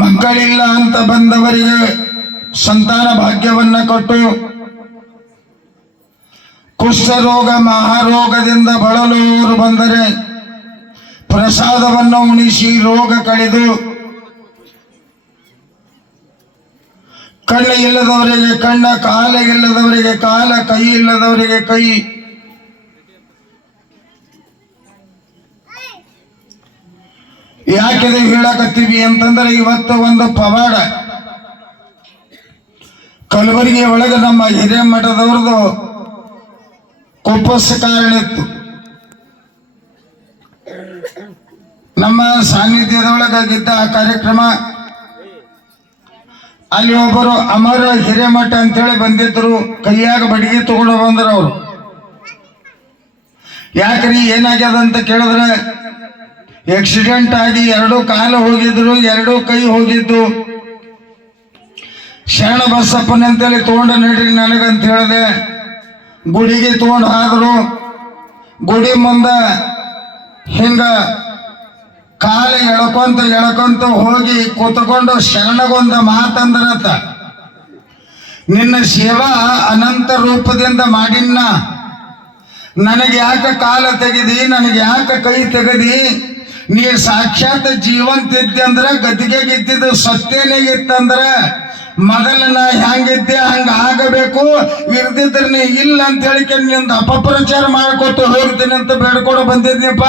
ಮಕ್ಕಳಿಲ್ಲ ಅಂತ ಬಂದವರಿಗೆ ಸಂತಾನ ಭಾಗ್ಯವನ್ನ ಕೊಟ್ಟು, ಕುಷ್ಠರೋಗ ಮಹಾರೋಗದಿಂದ ಬಳಲುವವರು ಬಂದರೆ ಪ್ರಸಾದವನ್ನು ಉಣಿಸಿ ರೋಗ ಕಳೆದು, ಕಣ್ಣು ಇಲ್ಲದವರಿಗೆ ಕಣ್ಣ, ಕಾಲ ಇಲ್ಲದವರಿಗೆ ಕಾಲ, ಕೈ ಇಲ್ಲದವರಿಗೆ ಕೈ, ಯಾಕಿದೆ ಹೇಳಕತ್ತೀವಿ ಅಂತಂದ್ರೆ ಇವತ್ತು ಒಂದು ಪವಾಡ ಕಲಬುರಗಿ ಒಳಗೆ ನಮ್ಮ ಹಿರೇಮಠದವ್ರದ್ದು ಕುಪ್ಪಸ ಕಾರಣ ಇತ್ತು. ನಮ್ಮ ಸಾನ್ನಿಧ್ಯದೊಳಗಾಗಿದ್ದ ಆ ಕಾರ್ಯಕ್ರಮ. ಅಲ್ಲಿ ಒಬ್ಬರು ಅಮರ ಹಿರೇಮಠ ಅಂತೇಳಿ ಬಂದಿದ್ರು, ಕೈಯಾಗ ಬಡಿಗೆ ತಗೊಂಡು ಬಂದ್ರು. ಅವರು ಯಾಕ್ರಿ ಏನಾಗ್ಯದ ಅಂತ ಕೇಳಿದ್ರೆ, ಆಕ್ಸಿಡೆಂಟ್ ಆಗಿ 2 ಕಾಲು ಹೋಗಿದ್ರು, 2 ಕೈ ಹೋಗಿದ್ದು. ಶರಣ ಬಸಪ್ಪನಂತೇಳಿ ತಗೊಂಡು ನಡ್ರಿ ನನಗಂತ ಹೇಳಿದೆ. ಗುಡಿಗೆ ತಗೊಂಡು ಹೋದ್ರು. ಗುಡಿ ಮುಂದ ಹಿಂಗ ಕಾಲು ಎಳ್ಕೊಂತ ಹೋಗಿ ಕೂತ್ಕೊಂಡು ಶರಣಗೊಂದ ಮಾತಂದ್ರತ, ನಿನ್ನ ಸೇವಾ ಅನಂತ ರೂಪದಿಂದ ಮಾಡಿನ್ನ, ನನಗೆ ಯಾಕೆ ಕಾಲ ತೆಗೆದಿ, ನನಗೆ ಯಾಕೆ ಕೈ ತೆಗೆದಿ, ನೀ ಸಾಕ್ಷಾತ್ ಜೀವಂತ ಇದ್ದಂದ್ರ ಗದ್ದಿಗೆಗಿದ್ದಿದ್ದು ಸತ್ಯನೇ ಇತ್ತಂದ್ರ ಮೊದಲ ನಾ ಹೆಂಗಿದ್ದೆ ಹಂಗ ಆಗಬೇಕು, ಇರ್ದಿದ್ರ ನೀ ಇಲ್ಲ ಅಂತ ಹೇಳಿಕೆ ನಿಂದ ಅಪಪ್ರಚಾರ ಮಾಡ್ಕೊಟ್ಟು ಹೋಗ್ತೀನಿ ಅಂತ ಬೇಡ್ಕೊಂಡು ಬಂದಿದ್ನಿಪ್ಪ.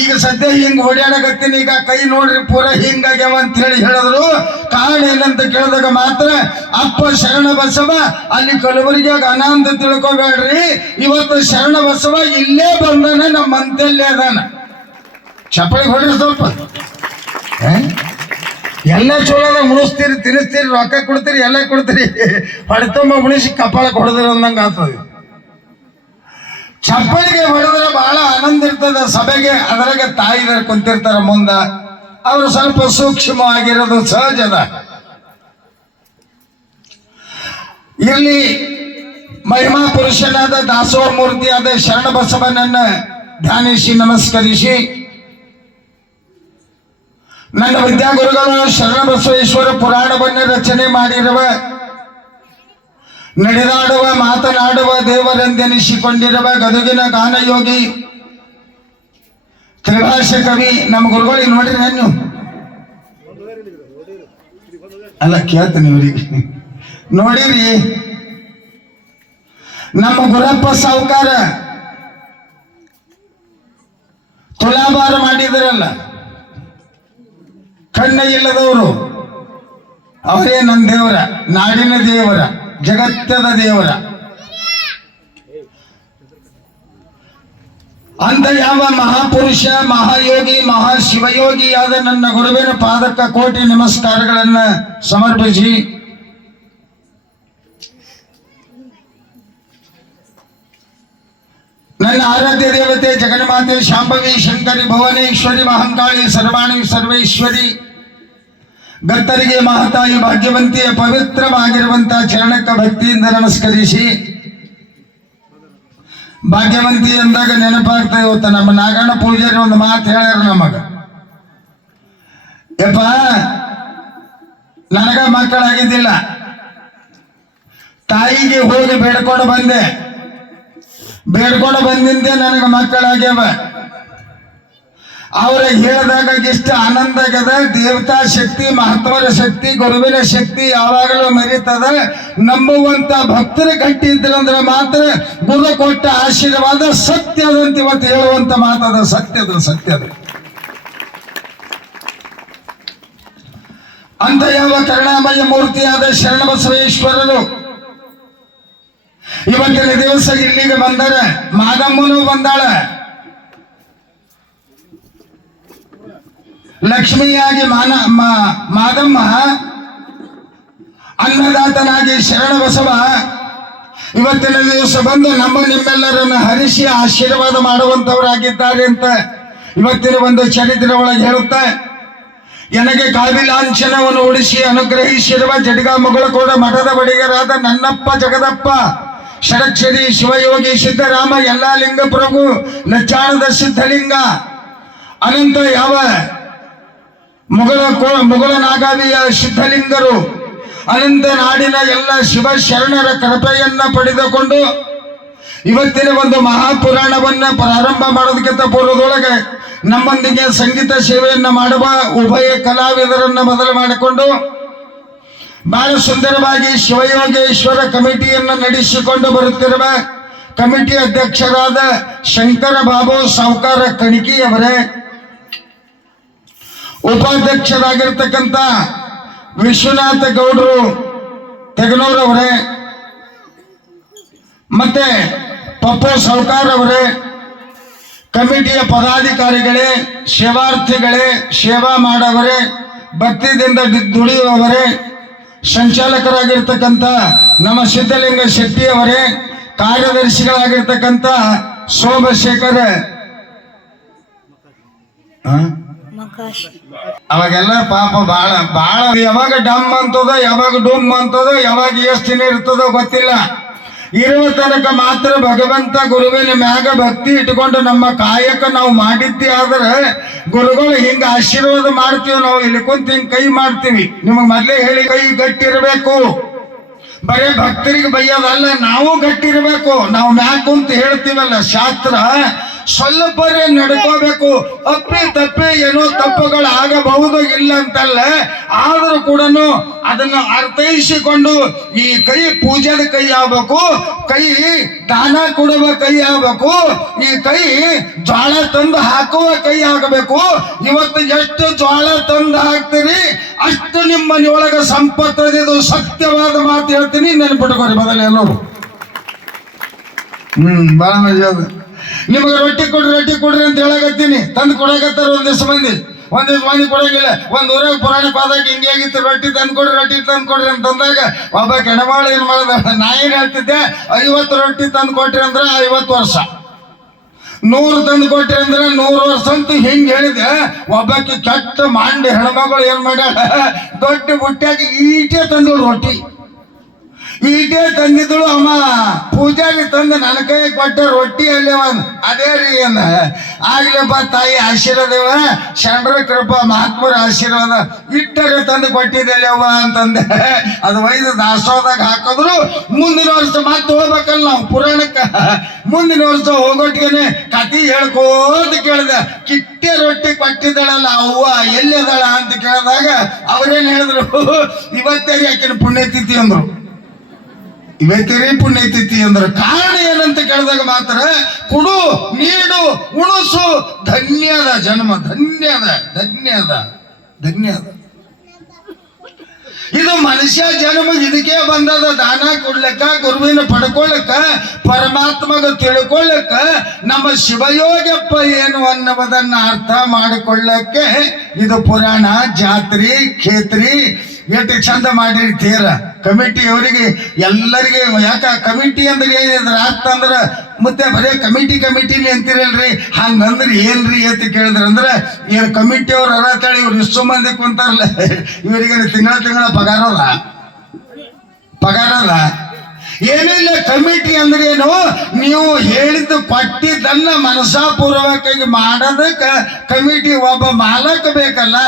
ಈಗ ಸದ್ಯ ಹಿಂಗ ಓಡಾಡಕತ್ತೀನಿ, ಈಗ ಕೈ ನೋಡ್ರಿ ಪೂರ ಹಿಂಗಾಗ್ಯಾವ ಅಂತ ಹೇಳಿದ್ರು. ಕಾರಣ ಏನಂತ ಕೇಳಿದಾಗ ಮಾತ್ರ ಅಪ್ಪ ಶರಣ ಬಸವ ಅಲ್ಲಿ ಕಲಬುರಗಿಯಾಗ ಅನಾಂತ ತಿಳ್ಕೊಬೇಡ್ರಿ, ಇವತ್ತು ಶರಣ ಬಸವ ಇಲ್ಲೇ ಬಂದಾನ, ನಮ್ಮ ಮಂತಲ್ಲೇ ಅದಾನ. ಚಪ್ಪಳಿ ಹೊಡ್ರಿ ಸ್ವಲ್ಪ. ಎಲ್ಲ ಚೋಳದ ಮುಣಿಸ್ತೀರಿ, ತಿನ್ನಿಸ್ತೀರಿ, ರೊಕ್ಕ ಕೊಡ್ತೀರಿ, ಎಲ್ಲ ಕೊಡ್ತೀರಿ, ಹೊಡೆತೊಂಬ ಮುಣಿಸಿ ಕಪಾಳಕ್ಕೆ ಹೊಡೆದ್ರ ಅಂದಂಗ ಆಗ್ತದೆ. ಚಪ್ಪಳಿಗೆ ಹೊಡೆದ್ರೆ ಬಹಳ ಆನಂದ ಇರ್ತದ ಸಭೆಗೆ. ಅದರಾಗ ತಾಯಿದಾರ ಕುಂತಿರ್ತಾರ ಮುಂದ, ಅವರು ಸ್ವಲ್ಪ ಸೂಕ್ಷ್ಮವಾಗಿರೋದು ಸಹಜದ. ಇಲ್ಲಿ ಮಹಿಮಾ ಪುರುಷನಾದ ದಾಸೋಹ ಮೂರ್ತಿಯಾದ ಶರಣ ಬಸವನನ್ನ ಧ್ಯಾನಿಸಿ ನಮಸ್ಕರಿಸಿ, ನನ್ನ ವಿದ್ಯಾಗುರುಗಳು ಶರಣ ಬಸವೇಶ್ವರ ಪುರಾಣವನ್ನೇ ರಚನೆ ಮಾಡಿರುವ, ನಡೆದಾಡುವ ಮಾತನಾಡುವ ದೇವರೆಂದೆನಿಸಿಕೊಂಡಿರುವ ಗದಗಿನ ಗಾನಯೋಗಿ ತ್ರಿಭಾಷೆ ಕವಿ ನಮ್ಮ ಗುರುಗಳಿಗೆ ನೋಡ್ರಿ. ನಾನು ಅಲ್ಲ ಕೇಳ್ತೀನಿ ಇವರಿಗೆ, ನೋಡಿರಿ ನಮ್ಮ ಗುರಪ್ಪ ಸಾವುಕಾರ ತುಲಾಭಾರ ಮಾಡಿದ್ರಲ್ಲ, ಕಣ್ಣ ಇಲ್ಲದವರು ಅವರೇ ನನ್ನ ದೇವರ, ನಾಡಿನ ದೇವರ, ಜಗತ್ತದ ದೇವರ ಅಂತ ಯಾವ ಮಹಾಪುರುಷ, ಮಹಾಯೋಗಿ, ಮಹಾಶಿವಯೋಗಿಯಾದ ನನ್ನ ಗುರುವಿನ ಪಾದಕ್ಕ ಕೋಟಿ ನಮಸ್ಕಾರಗಳನ್ನ ಸಮರ್ಪಿಸಿ, ನನ್ನ ಆರಾಧ್ಯ ದೇವತೆ ಜಗನ್ಮಾತೆ ಶಾಂಭವಿ ಶಂಕರಿ ಭುವನೇಶ್ವರಿ ಮಹಂಕಾಳಿ ಸರ್ವಾಣಿ ಸರ್ವೇಶ್ವರಿ ಗತ್ತರಿಗೆ ಮಹತಾಯಿ ಭಾಗ್ಯವಂತಿಯ ಪವಿತ್ರವಾಗಿರುವಂತಹ ಚರಣಕ್ಕ ಭಕ್ತಿಯಿಂದ ನಮಸ್ಕರಿಸಿ, ಭಾಗ್ಯವಂತಿ ಅಂದಾಗ ನೆನಪಾಗ್ತಾ ಇವತ್ತು ನಮ್ಮ ನಾಗಣ್ಣ ಪೂಜಾರಿ ಒಂದು ಮಾತು ಹೇಳ್ಯಾರ ನಮಗ, ಯಪ್ಪ ನನಗ ಮಕ್ಕಳಾಗಿದ್ದಿಲ್ಲ, ತಾಯಿಗೆ ಹೋಗಿ ಬೇಡ್ಕೊಂಡು ಬಂದಿಂದೆ ನನಗೆ ಮಕ್ಕಳಾಗ್ಯಾವ. ಅವ್ರಿಗೆ ಹೇಳಿದಾಗ ಇಷ್ಟ ಆನಂದ ಆಗ್ಯದ. ದೇವತಾ ಶಕ್ತಿ, ಮಹತ್ವರ ಶಕ್ತಿ, ಗುರುವಿನ ಶಕ್ತಿ ಯಾವಾಗಲೂ ಮೆರೀತದ. ನಂಬುವಂತ ಭಕ್ತರು ಗಟ್ಟಿ ಇದ್ರಂದ್ರೆ ಮಾತ್ರ ಗುರು ಕೊಟ್ಟ ಆಶೀರ್ವಾದ ಸತ್ಯದಂತ ಇವತ್ತು ಹೇಳುವಂತ ಮಾತದ. ಸತ್ಯದ ಅಂತ ಯಾವ ಕರುಣಾಮಯ ಮೂರ್ತಿಯಾದ ಶರಣ ಬಸವೇಶ್ವರರು ಇವತ್ತಿನ ದಿವಸ ಇಲ್ಲಿಗೆ ಬಂದರೆ, ಮಾದಮ್ಮನು ಬಂದಾಳ, ಲಕ್ಷ್ಮಿಯಾಗಿ ಮಾದಮ್ಮ, ಅನ್ನದಾತನಾಗಿ ಶರಣ ಬಸವ ಇವತ್ತಿನ ದಿವಸ ಬಂದು ನಿಮ್ಮೆಲ್ಲರನ್ನು ಹರಿಸಿ ಆಶೀರ್ವಾದ ಮಾಡುವಂತವರಾಗಿದ್ದಾರೆ ಅಂತ ಇವತ್ತಿನ ಒಂದು ಚರಿತ್ರೆ ಒಳಗೆ ಹೇಳುತ್ತೆ. ನನಗೆ ಕಾವಿಲಾಂಛನವನ್ನು ಉಳಿಸಿ ಅನುಗ್ರಹಿಸಿರುವ ಜಡಗ ಮುಗಳಕೋಡ ಮಠದ ಬಡಿಗರಾದ ನನ್ನಪ್ಪ ಜಗದಪ್ಪ ಷಡಕ್ಷರಿ ಶಿವಯೋಗಿ ಸಿದ್ದರಾಮ ಎಲ್ಲಾ ಲಿಂಗ ಪ್ರಭು ಲಚ್ಚಾಣದ ಸಿದ್ಧಲಿಂಗ ಅನಂತ ಯಾವ ಮುಗಳನಾಗಾವಿಯ ಸಿದ್ಧಲಿಂಗರು ಅನಂತ ನಾಡಿನ ಎಲ್ಲ ಶಿವ ಶರಣರ ಕೃಪೆಯನ್ನ ಪಡೆದುಕೊಂಡು ಇವತ್ತಿನ ಒಂದು ಮಹಾಪುರಾಣವನ್ನ ಪ್ರಾರಂಭ ಮಾಡೋದಕ್ಕಿಂತ ಪೂರ್ವದೊಳಗೆ ನಮ್ಮೊಂದಿಗೆ ಸಂಗೀತ ಸೇವೆಯನ್ನ ಮಾಡುವ ಉಭಯ ಕಲಾವಿದರನ್ನ ಮೊದಲು ಮಾಡಿಕೊಂಡು ಬಹಳ ಸುಂದರವಾಗಿ ಶಿವಯೋಗೇಶ್ವರ ಕಮಿಟಿಯನ್ನು ನಡೆಸಿಕೊಂಡು ಬರುತ್ತಿರುವ ಕಮಿಟಿ ಅಧ್ಯಕ್ಷರಾದ ಶಂಕರ ಬಾಬು ಸಾವುಕಾರ ಕಣಿಕಿ ಅವರೇ, ಉಪಾಧ್ಯಕ್ಷರಾಗಿರ್ತಕ್ಕಂಥ ವಿಶ್ವನಾಥ ಗೌಡರು ತೆಗನೂರವರೇ, ಮತ್ತೆ ಪಪ್ಪು ಸಾವುಕಾರ ಅವರೇ, ಕಮಿಟಿಯ ಪದಾಧಿಕಾರಿಗಳೇ, ಸೇವಾರ್ಥಿಗಳೇ, ಸೇವಾ ಮಾಡವರೇ, ಭಕ್ತಿದಿಂದ ದುಡಿಯುವವರೇ, ಸಂಚಾಲಕರಾಗಿರ್ತಕ್ಕಂಥ ನಮ್ಮ ಸಿದ್ಧಲಿಂಗ ಶೆಟ್ಟಿ ಅವರೇ, ಕಾರ್ಯದರ್ಶಿಗಳಾಗಿರ್ತಕ್ಕಂಥ ಸೋಮಶೇಖರ್ ಅವಾಗೆಲ್ಲ ಪಾಪ ಬಾಳ ಯಾವಾಗ ಡಮ್ ಅಂತದೋ ಯಾವಾಗ ಡುಮ್ ಅಂತದೋ ಯಾವಾಗ ಎಷ್ಟು ದಿನ ಇರ್ತದೋ ಗೊತ್ತಿಲ್ಲ. ಇರುವ ತನಕ ಮಾತ್ರ ಭಗವಂತ ಗುರುವಿನ ಮ್ಯಾಗ ಭಕ್ತಿ ಇಟ್ಕೊಂಡು ನಮ್ಮ ಕಾಯಕ ನಾವು ಮಾಡಿದ್ದಿ ಆದ್ರೆ ಗುರುಗಳು ಹಿಂಗ ಆಶೀರ್ವಾದ ಮಾಡ್ತೀವಿ. ನಾವು ಇಲ್ಲಿ ಕುಂತ ಹಿಂಗ್ ಕೈ ಮಾಡ್ತೀವಿ. ನಿಮಗ್ ಮೊದ್ಲೇ ಹೇಳಿ, ಕೈ ಗಟ್ಟಿ ಇರಬೇಕು. ಬರೇ ಭಕ್ತರಿಗೆ ಬೈಯೋದಲ್ಲ, ನಾವು ಗಟ್ಟಿ ಇರಬೇಕು. ನಾವು ಮ್ಯಾಕ್ ಕುಂತ ಹೇಳ್ತೀವಲ್ಲ, ಶಾಸ್ತ್ರ ಸ್ವಲ್ಪರೇ ನಡ್ಕೋಬೇಕು. ಅಪ್ಪಿ ತಪ್ಪಿ ಏನೋ ತಪ್ಪುಗಳು ಆಗಬಹುದು, ಇಲ್ಲ ಅಂತಲ್ಲ. ಆದರೂ ಕೂಡ ಅದನ್ನು ಅರ್ಥೈಸಿಕೊಂಡು ಈ ಕೈ ಪೂಜೆದ ಕೈ ಆಗ್ಬೇಕು, ಕೈ ದಾನ ಕೊಡುವ ಕೈ ಆಗ್ಬೇಕು, ಈ ಕೈ ಜ್ವಾಳ ತಂದು ಹಾಕುವ ಕೈ ಆಗಬೇಕು. ಇವತ್ತು ಎಷ್ಟು ಜ್ವಾಳ ತಂದು ಹಾಕ್ತೀರಿ ಅಷ್ಟು ನಿಮ್ಮ ಮನೆಯೊಳಗ ಸಂಪತ್ತು. ಸತ್ಯವಾದ ಮಾತು ಹೇಳ್ತೀನಿ, ನೆನಪಿಟ್ಕೋರಿ ಮೊದಲೇ ಎಲ್ಲರೂ. ಬಹಳ ಮಜಾ ಅದ. ನಿಮಗೆ ರೊಟ್ಟಿ ಕೊಡ್ರಿ ಅಂತ ಹೇಳಕತ್ತೀನಿ. ತಂದು ಕೊಡಕತ್ತಾರ ಒಂದಿವ್ಸ ಮಂದಿ ಕೊಡಂಗಿಲ್ಲ. ಒಂದ್ ಊರಾಗ ಪುರಾಣಕ್ಕೆ ಹೋದಾಗ ಹಿಂಗೆ ಆಗಿತ್ತು, ರೊಟ್ಟಿ ತಂದು ಕೊಡ್ರಿ ಅಂತಂದಾಗ ಒಬ್ಬ ಕೆಣಮಾಳ ಏನ್ ಮಾಡಿದ, ನಾ ಏನ್ ಹೇಳ್ತಿದ್ದೆ, 50 ರೊಟ್ಟಿ ತಂದು ಕೊಟ್ರಿ ಅಂದ್ರೆ 50 ವರ್ಷ, 100 ತಂದು ಕೊಟ್ರಿ ಅಂದ್ರೆ 100 ವರ್ಷ ಅಂತ ಹಿಂಗ್ ಹೇಳಿದೆ. ಒಬ್ಬಾಕಿ ಕೆಟ್ಟ ಮಂಡಿ ಹೆಣ್ಮಗಳು ಏನ್ ಮಾಡ್ಯಾಳ, ದೊಡ್ಡ ಬುಟ್ಟ್ಯಾಗಿ ಈಟೆ ತಂದು ರೊಟ್ಟಿ, ಈಟೆ ತಂದಿದ್ದಳು. ಅಮ್ಮ ಪೂಜಾರಿ ತಂದು ನನ್ನ ಕೈ ಕೊಟ್ಟ ರೊಟ್ಟಿ ಅಲ್ಲಿ ಅದೇ ರೀ ಅಂದ. ಆಗ್ಲಪ್ಪ ತಾಯಿ ಆಶೀರ್ವಾದವ, ಶರಣರ ಕೃಪಾ ಮಹಾತ್ಮರ ಆಶೀರ್ವಾದ, ಇಟ್ಟರೆ ತಂದು ಕೊಟ್ಟಿದ್ದೇಲೆ ಅವ್ವ ಅಂತಂದೆ. ಅದು ಒಯ್ದು ದಾಸೋದಾಗ ಹಾಕಿದ್ರು. ಮುಂದಿನ ವರ್ಷ ಮತ್ತೆ ಹೋಗ್ಬೇಕಲ್ಲ ನಾವು ಪುರಾಣಕ್ಕೆ. ಮುಂದಿನ ವರ್ಷ ಹೋಗೋಟ್ಗೆನೆ ಕತಿ ಹೇಳ್ಕೋತ ಕೇಳಿದೆ, ಕಿಟ್ಟೆ ರೊಟ್ಟಿ ಕೊಟ್ಟಿದ್ದಾಳಲ್ಲ ಅವ್ವ ಎಲ್ಲಿದಾಳ ಅಂತ ಕೇಳಿದಾಗ ಅವ್ರೇನ್ ಹೇಳಿದ್ರು, ಇವತ್ತೇ ಆಕಿನ ಪುಣ್ಯತಿಥಿ ಅಂದ್ರು. ಇವತ್ತೇರಿ ಪುಣ್ಯತಿಥಿ ಅಂದ್ರೆ ಕಾರಣ ಏನಂತ ಕೇಳಿದಾಗ ಮಾತ್ರ ಕೊಡು, ನೀಡು, ಉಣಿಸು, ಧನ್ಯದ ಜನ್ಮ, ಧನ್ಯದ. ಇದು ಮನುಷ್ಯ ಜನ್ಮ ಇದಕ್ಕೆ ಬಂದದ. ದಾನ ಕೊಡ್ಲಿಕ್ಕ, ಗುರುವಿನ ಪಡ್ಕೊಳ್ಳಕ್ಕ, ಪರಮಾತ್ಮಗ ತಿಳ್ಕೊಳ್ಳಕ್ಕ, ನಮ್ಮ ಶಿವಯೋಗಪ್ಪ ಏನು ಅನ್ನೋದನ್ನ ಅರ್ಥ ಮಾಡಿಕೊಳ್ಳಕ್ಕೆ ಇದು ಪುರಾಣ, ಜಾತ್ರಿ, ಖೇತ್ರಿ ಎಷ್ಟು ಚಂದ ಮಾಡಿರಿ ತೀರ. ಕಮಿಟಿ ಅವರಿಗೆ ಎಲ್ಲರಿಗೆ ಯಾಕ ಕಮಿಟಿ ಅಂದ್ರೆ ಏನಿದ್ರ ಅರ್ಥ ಅಂದ್ರ ಮತ್ತೆ ಬರೇ ಕಮಿಟಿಲಿ ಅಂತಿರಲ್ರಿ, ಹಂಗಂದ್ರಿ ಏನ್ರಿ ಅಂತ ಕೇಳಿದ್ರ ಏನ್ ಕಮಿಟಿ ಅವ್ರ ಅರತಳಿ ಇವ್ರು ಇಷ್ಟು ಮಂದಿ ಕುಂತಾರಲ್ಲ, ಇವರಿಗೆ ತಿಂಗಳ ಪಗಾರಲ್ಲ ಏನಿಲ್ಲ. ಕಮಿಟಿ ಅಂದ್ರೆ ಏನು, ನೀವು ಹೇಳಿದ್ದು ಕೊಟ್ಟಿದ್ದನ್ನ ಮನಸಾಪೂರ್ವಕವಾಗಿ ಮಾಡೋದಕ್ಕ ಕಮಿಟಿ ಒಬ್ಬ ಮಾಲಕ ಬೇಕಲ್ಲ.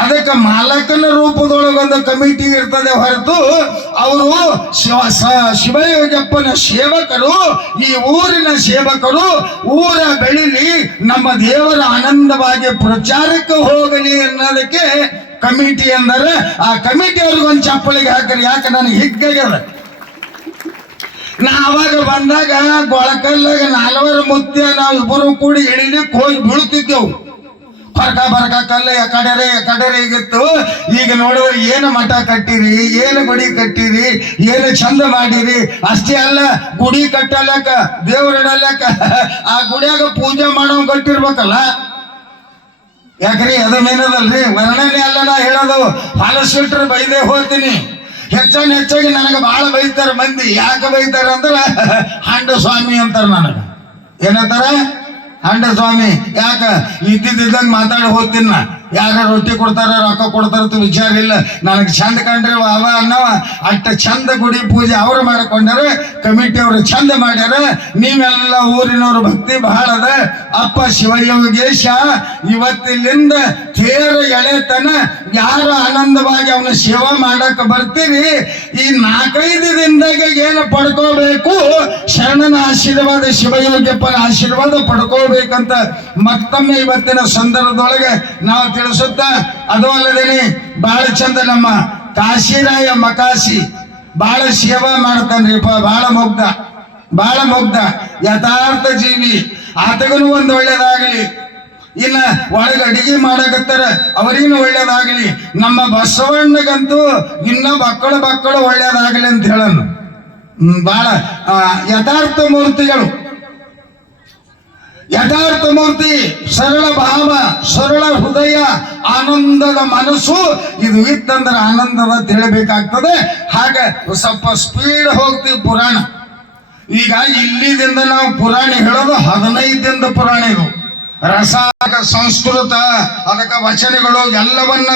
ಅದಕ್ಕೆ ಮಾಲಕನ ರೂಪದೊಳಗೊಂದು ಕಮಿಟಿ ಇರ್ತದೆ ಹೊರತು ಅವರು ಶಿವಯೋಗಪ್ಪನ ಸೇವಕರು, ಈ ಊರಿನ ಸೇವಕರು. ಊರ ಬೆಳಿಲಿ, ನಮ್ಮ ದೇವರ ಆನಂದವಾಗಿ ಪ್ರಚಾರಕ್ಕೆ ಹೋಗಲಿ ಅನ್ನೋದಕ್ಕೆ ಕಮಿಟಿ ಅಂದರೆ. ಆ ಕಮಿಟಿ ಅವ್ರಿಗೊಂದು ಚಪ್ಪಳಿಗೆ ಹಾಕರಿ. ಯಾಕೆ ನನಗೆ ಹಿಗ್ಗಾಗ್ಯದ. ನಾ ಅವಾಗ ಬಂದಾಗ ಗೊಳಕಲ್ಲಾಗ 4 ಮುತ್ಯ ನಾವು ಇಬ್ಬರು ಕೂಡಿ ಇಳಿಲಿಕ್ಕೆ ಹೋಗಿ ಬೀಳ್ತಿದ್ದೆವು. ಬರ್ಕ ಕಲ್ಲ ಕಡೆರೆ ಈಗಿತ್ತು. ಈಗ ನೋಡುವ ಏನು ಮಠ ಕಟ್ಟಿರಿ, ಏನು ಗುಡಿ ಕಟ್ಟಿರಿ, ಏನು ಚಂದ ಮಾಡಿರಿ. ಅಷ್ಟೇ ಅಲ್ಲ, ಗುಡಿ ಕಟ್ಟಲಕ್ಕ, ದೇವ್ರಿಡಲಕ್ಕ, ಆ ಗುಡಿಯಾಗ ಪೂಜೆ ಮಾಡೋ ಕಟ್ಟಿರ್ಬೇಕಲ್ಲ. ಯಾಕ್ರಿ ಅದನ್ನೇನದಲ್ರಿ, ವರ್ಣನೆ ಅಲ್ಲ ನಾ ಹೇಳೋದು. ಹಾಲಸ್ಬಿಟ್ರೆ ಬೈದೇ ಹೋಗ್ತೀನಿ. ಹೆಚ್ಚಾಗಿ ನನಗೆ ಬಹಳ ಬೈತಾರ ಮಂದಿ. ಯಾಕೆ ಬೈತಾರ ಅಂದ್ರೆ ಹಾಂಡ ಸ್ವಾಮಿ ಅಂತಾರ. ನನಗ ಏನಂತಾರ, ಹಾಂಡ ಸ್ವಾಮಿ. ಯಾಕ ಇದ್ದಿದ್ದಂಗೆ ಮಾತಾಡಿ ಹೋಗ್ತೀನಿ ನಾ. ಯಾರ ರೊಟ್ಟಿ ಕೊಡ್ತಾರ ರೊಕ್ಕ ಕೊಡ್ತಾರ ಅಂತ ವಿಚಾರ ಇಲ್ಲ. ನನಗೆ ಚಂದ ಕಂಡ್ರೆ ಅವ ಅನ್ನವ ಅಷ್ಟ ಚಂದ ಗುಡಿ ಪೂಜೆ ಅವ್ರು ಮಾಡಿಕೊಂಡಾರ, ಕಮಿಟಿ ಅವರು ಚಂದ ಮಾಡ್ಯಾರ. ನೀವೆಲ್ಲ ಊರಿನವ್ರ ಭಕ್ತಿ ಬಹಳ ಅದ. ಅಪ್ಪ ಶಿವಯೋಗೇಶ ಇವತ್ತಿಲ್ಲಿಂದ ತೇರ ಎಳೆತನ ಯಾರು ಆನಂದವಾಗಿ ಅವನ ಸೇವಾ ಮಾಡಕ್ ಬರ್ತೀರಿ, ಈ 4-5 ದಿನದಾಗ ಏನು ಪಡ್ಕೋಬೇಕು, ಶರಣನ ಆಶೀರ್ವಾದ ಶಿವಯೋಗ್ಯಪ್ಪನ ಆಶೀರ್ವಾದ ಪಡ್ಕೋಬೇಕಂತ ಮತ್ತೊಮ್ಮೆ ಇವತ್ತಿನ ಸಂದರ್ಭದೊಳಗೆ ನಾವು ತಿಳಿಸುತ್ತ, ಅದು ಅಲ್ಲದೇನೆ ಬಹಳ ಚಂದ ನಮ್ಮ ಕಾಶಿರಾಯ ಮಕಾಶಿ ಬಹಳ ಸೇವಾ ಮಾಡ್ತಾನ್ರಿಪ್ಪ. ಬಹಳ ಮುಗ್ಧ ಯಥಾರ್ಥ ಜೀವಿ. ಆತಗನು ಒಂದು ಒಳ್ಳೇದಾಗಲಿ, ಇನ್ನ ಒಳಗೆ ಅಡಿಗೆ ಮಾಡಕತ್ತಾರ ಅವರಿಗೂ ಒಳ್ಳೇದಾಗಲಿ. ನಮ್ಮ ಬಸವಣ್ಣಗಂತೂ ಇನ್ನ ಮಕ್ಕಳು ಒಳ್ಳೇದಾಗಲಿ ಅಂತ ಹೇಳನು. ಬಹಳ ಯಥಾರ್ಥ ಮೂರ್ತಿಗಳು, ಯಥಾರ್ಥ ಮೂರ್ತಿ, ಸರಳ ಭಾವ, ಸರಳ ಹೃದಯ, ಆನಂದದ ಮನಸ್ಸು. ಇದು ಇತ್ತಂದ್ರೆ ಆನಂದದ ತಿಳಿಬೇಕಾಗ್ತದೆ. ಹಾಗೆ ಸ್ವಲ್ಪ ಸ್ಪೀಡ್ ಹೋಗ್ತೀವಿ ಪುರಾಣ. ಈಗ ಇಲ್ಲಿದಿಂದ ನಾವು ಪುರಾಣ ಹೇಳೋದು 15 ದಿನದ ಪುರಾಣ. ಇದು ರಸ, ಸಂಸ್ಕೃತ, ಅದಕ್ಕೆ ವಚನಗಳು ಎಲ್ಲವನ್ನ